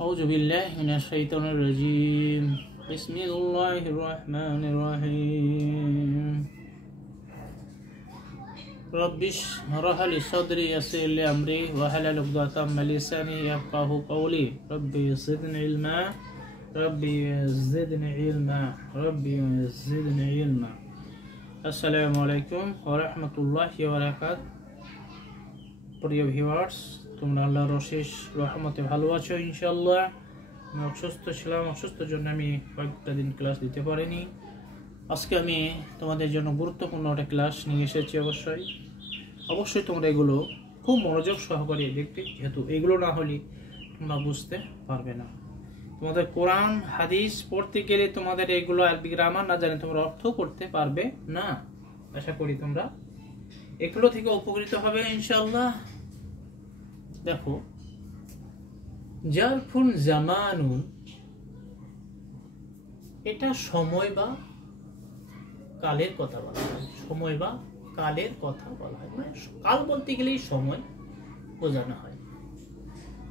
أعوذ بالله من الشيطان الرجيم بسم الله الرحمن الرحيم رب اشرح لي صدري يسر لي أمري واحلل عقدة من لساني يفقهوا قولي ربي زدني علما ربي زدني علما ربي زدني علما السلام عليكم ورحمة الله وبركاته প্রিয় ভিউয়ার্স, তোমরা আল্লাহর অশেষ রহমতে ভালো আছো ইনশাআল্লাহ। আমি অসুস্থ ছিলাম, অসুস্থর জন্য আমি কয়েকটা দিন ক্লাস দিতে পারিনি। আজকে আমি তোমাদের জন্য গুরুত্বপূর্ণ একটা ক্লাস নিয়ে এসেছি। অবশ্যই তোমরা এগুলো খুব মনোযোগ সহকারে দেখবে, যেহেতু এগুলো না হলে তোমরা বুঝতে পারবে না। তোমাদের কোরআন হাদিস পড়তে গেলে তোমাদের এগুলো আরবি গ্রামার না জানে তোমরা অর্থ করতে পারবে না। আশা করি তোমরা এগুলো থেকে উপকৃত হবে ইনশাআল্লাহ। দেখো, জারফুন জামানুন, এটা সময় বা কালের কথা বলা হয়। সময় বা কালের কথা বলা হয়, মানে কাল বলতে গেলেই সময় বোঝানো হয়।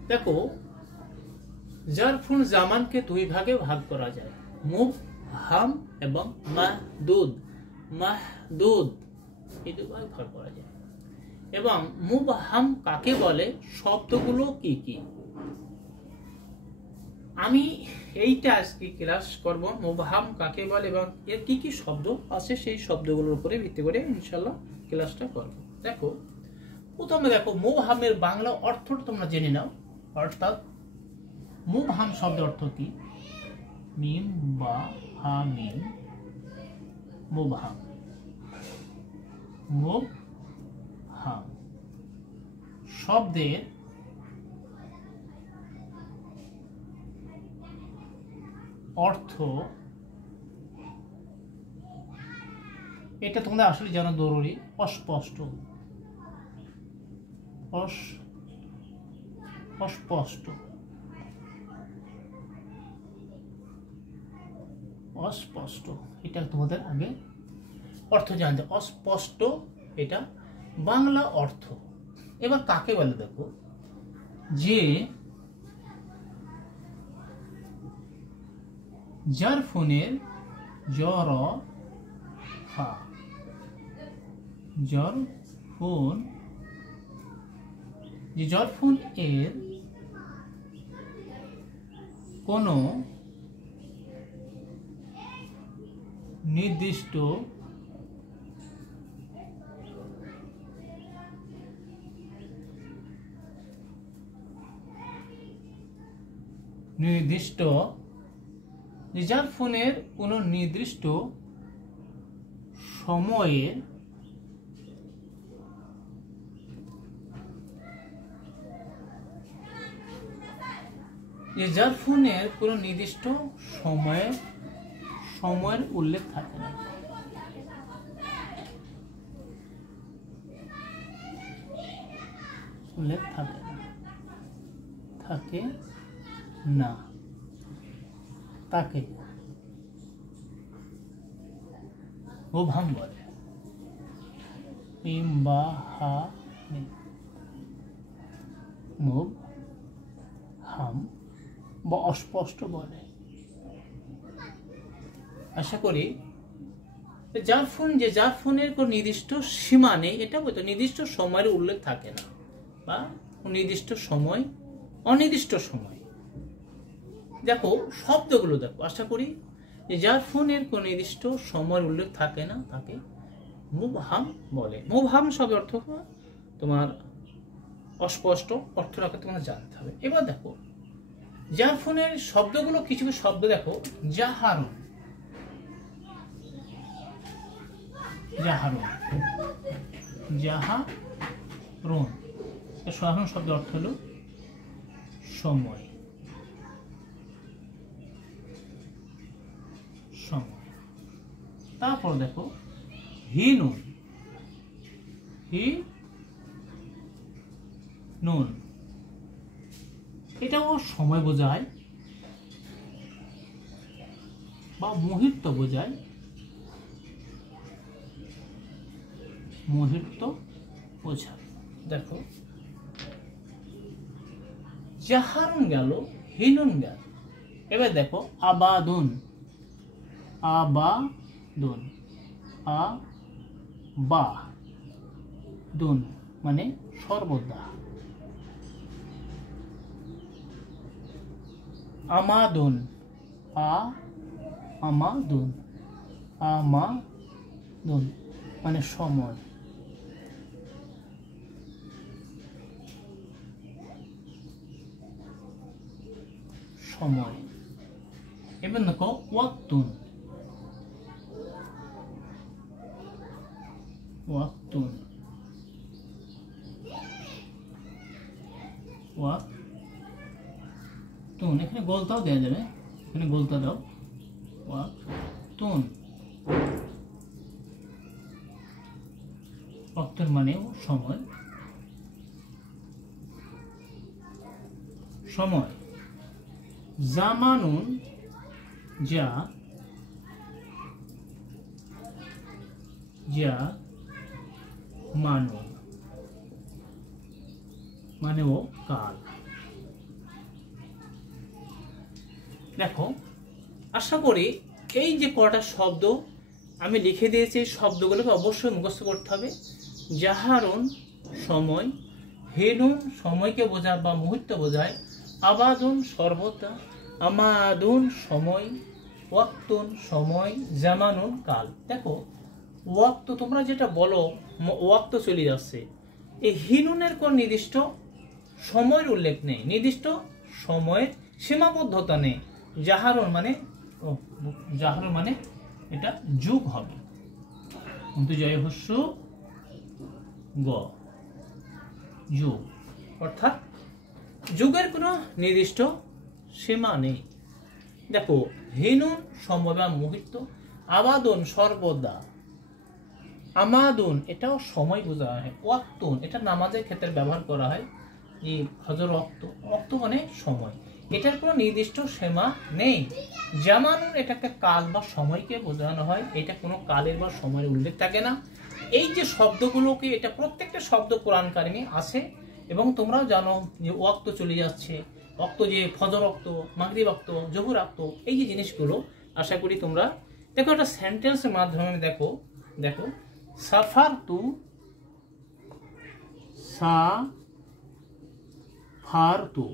দেখো, জারফুন জামানকে দুই ভাগে ভাগ করা যায়, মুবহাম এবং মাহদুদ। মাহদুদ এই দুই ভাগে ভাগ করা যায়। এবং মুবহাম কাকে বলে, শব্দগুলো কি কি, আমি এইটা আজকে ক্লাস করব। মুবহাম কাকে বলে এবং এর কি কি শব্দ আছে সেই শব্দগুলোর উপরে ভিত্তি করে ইনশাআল্লাহ ক্লাসটা করব। দেখো, প্রথমে দেখো মুবহামের বাংলা অর্থটা তোমরা জেনে নাও। অর্থাৎ মুবহাম শব্দের অর্থ কি? মিম বা হা মিম, মুবহাম। মুবহাম শব্দের অর্থ, এটা তোমরা আসলে জানা জরুরি, অস্পষ্ট। অস্পষ্ট অস্পষ্ট এটা তোমাদের আগে অর্থ জানতে। অস্পষ্ট এটা বাংলা অর্থ। এবার কাকে বলে দেখো, যে জারফুনের জারফুন এর কোনো নির্দিষ্ট জারফুনের কোনো নির্দিষ্ট সময়ের জারফুনের কোনো নির্দিষ্ট সময়ের উল্লেখ থাকে না। উল্লেখ থাকে না, তাকে মুবহাম বলে। মিম বা হা মিম, মুবহাম বা অস্পষ্ট বলে। আশা করি জারফুনের কোন নির্দিষ্ট সীমা নেই, এটা বলতো নির্দিষ্ট সময়ের উল্লেখ থাকে না, বা নির্দিষ্ট সময়, অনির্দিষ্ট সময়। দেখো শব্দগুলো দেখো, আশা করি যে জারফুনের কোন নির্দিষ্ট সময়ের উল্লেখ থাকে না, তাকে মুবহাম বলে। মুবহাম শব্দের অর্থ তোমার অস্পষ্ট, অর্থটাকে তোমার জানতে হবে। এবার দেখো জারফুনের শব্দগুলো, কিছু শব্দ দেখো, জাহারুন। সাধারণ শব্দের অর্থ হলো সময়। তারপর দেখো হিনুন। এটাও সময় বোঝায় বা মুহূর্ত বোঝায়। মুহূর্ত বোঝায়। দেখো জাহারুন গেল, হিনুন গান। এবার দেখো আবাদুন, আবাদুন, আবাদুন মানে সর্বদা। আমাদুন, আমাদুন, আমাদুন মানে সময়। সময়। এবার দেখো ওয়াক্তুন, ওয়াক্তুন, ওয়াক্তুন এখানে গোলতাও দেওয়া যাবে, এখানে গোলতা দাও। ওয়াক্তুন, ওয়াক্তুন মানে সময়, সময়। জামানুন, যা, যা মানুন মানে ও কাল। দেখো আশা করি এই যে কটা শব্দ আমি লিখে দিয়েছি এই শব্দগুলোকে অবশ্যই মুখস্থ করতে হবে। জাহারুন সময়, হেনুন সময়কে বোঝায় বা মুহূর্ত বোঝায়, আবাদুন সর্বদা, আমাদুন সময়, ওয়াক্তুন সময়, জামানুন কাল। দেখো ওয়াক্ত তোমরা যেটা বলো ওয়াক্ত চলে যাচ্ছে, এই হিনুনের কোন নির্দিষ্ট সময়ের উল্লেখ নেই, নির্দিষ্ট সময়ের সীমাবদ্ধতা নেই। জাহারুন মানে জাহারুন মানে এটা যুগ হবে, কিন্তু জয় হস্য গ যুগ, অর্থাৎ যুগের কোনো নির্দিষ্ট সীমা নেই। দেখো হিনুন সময় বা মুহূর্ত, আবাদুন সর্বদা, আমাদুন এটাও সময় বোঝা হয়, ওয়াক্তুন এটা নামাজের ক্ষেত্রে ব্যবহার করা হয়, যে হজর ওয়াক্ত, ওয়াক্ত মানে সময়, এটার কোনো নির্দিষ্ট সীমা নেই। জামানুন এটাকে কাল বা সময়কে বোঝানো হয়, এটা কোনো কালের বা সময়ের উল্লেখ থাকে না। এই যে শব্দগুলোকে, এটা প্রত্যেকটা শব্দ কোরআন কারিমে আছে এবং তোমরাও জানো যে ওয়াক্ত চলে যাচ্ছে, ওয়াক্ত যে ফজর ওয়াক্ত, মাগরিব ওয়াক্ত, জোহর ওয়াক্ত, এই যে জিনিসগুলো আশা করি তোমরা। দেখো একটা সেন্টেন্সের মাধ্যমে দেখো, দেখো সাফারতু, সাফারতু,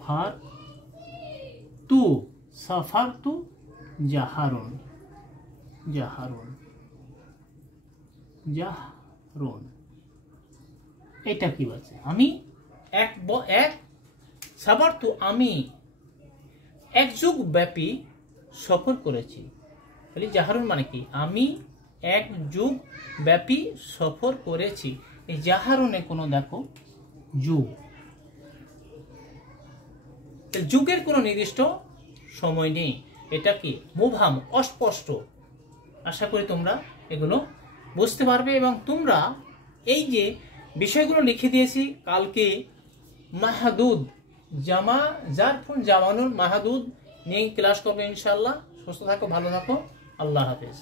সাফারতু, সাফারতু জাহারুন, জাহারুন, জাহরুন এটা কি বলছে? আমি এক সাফারতু আমি এক যুগ ব্যাপী সফর করেছি। তাহলে জাহারুন মানে কি? আমি এক যুগ ব্যাপী সফর করেছি। এই জাহারুনে কোনো দেখো যুগ, যুগের কোনো নির্দিষ্ট সময় নেই, এটা কি মুবহাম, অস্পষ্ট। আশা করি তোমরা এগুলো বুঝতে পারবে এবং তোমরা এই যে বিষয়গুলো লিখে দিয়েছি কালকে মাহাদুদ, জামা জারফুন জামানুল মাহাদুদ নিয়ে ক্লাস করবে ইনশাআল্লাহ। সুস্থ থাকো, ভালো থাকো, আল্লাহ হাফেজ।